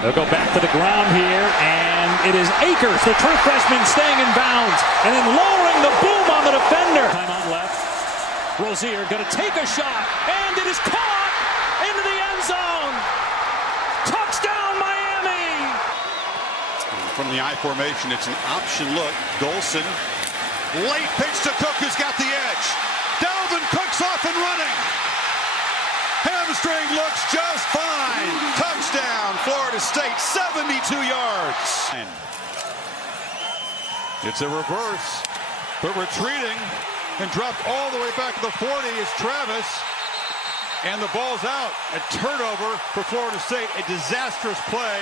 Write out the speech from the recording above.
They'll go back to the ground here, and it is Akers, the true freshman, staying in bounds, and then lowering the boom on the defender. Timeout left. Rozier going to take a shot, and it is caught into the end zone. Touchdown, Miami! From the I formation, it's an option look. Golson, late pitch to Cook, who's got the edge. Dalvin Cook's off and running. Hamstring looks just fine. Touchdown, Florida State, 72 yards. It's a reverse, but retreating and dropped all the way back to the 40 is Travis. And the ball's out. A turnover for Florida State, a disastrous play.